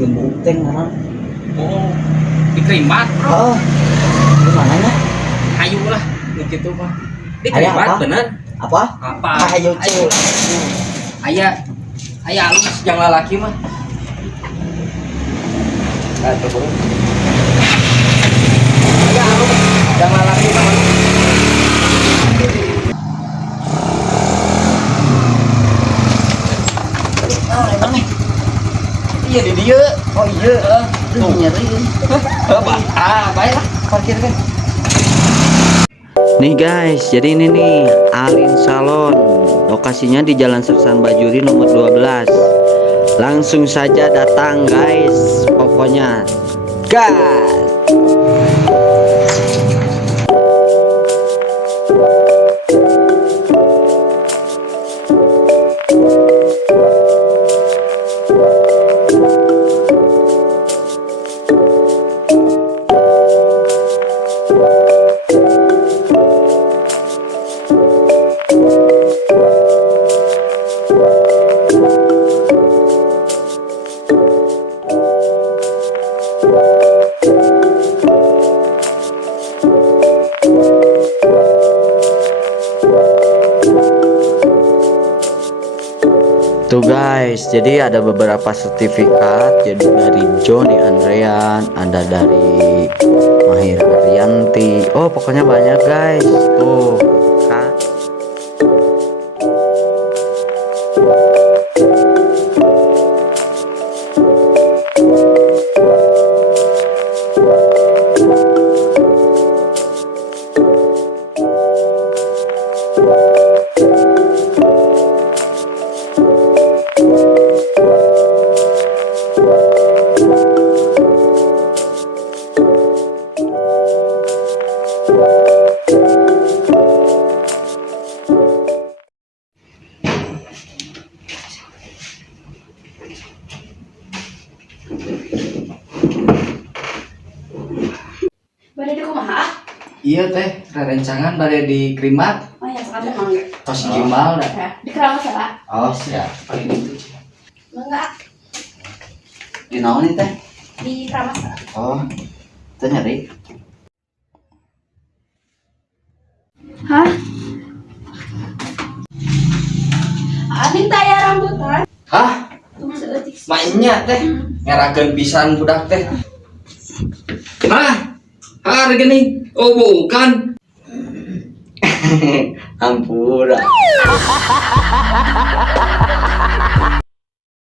gembuk teh karena. Oh, dikerimat bro. Oh, gimana nya? Ayo lah, begitu mah. Aya Dikerimat apa? bener. Apa? Apa? Ayo cil. Ayah halus yang lelaki mah. Tuh. Ayah halus yang lelaki mah. Oh, emang nih. Iya di dia. Oh iya. Tuh nyeri. Baiklah, parkirkan. Nih guys, jadi ini nih Alin Salon. Lokasinya di Jalan Sersan Bajuri nomor 12. Langsung saja datang guys. Pokoknya gas. Tuh guys, jadi ada beberapa sertifikat. Jadi dari Joni Andrean, ada dari Mahir Haryanti. Oh pokoknya banyak guys. Tuh kan. Bade di kumaha? Iya teh, rencangan bade di Krimat. Oh ya, sekarang emang Tos Jimal dah. ya. Di Keramas ya, Pak? Oh siap, paling itu. Enggak, Di naon nih teh? di Keramas. Pak. Oh, itu nyeri. Hah? Aning taya rambutan. Hah? Tunggu seetik. Mainnya teh, ngerakeun pisan budak teh. Hah? Hargani? Oh bukan. Ampura.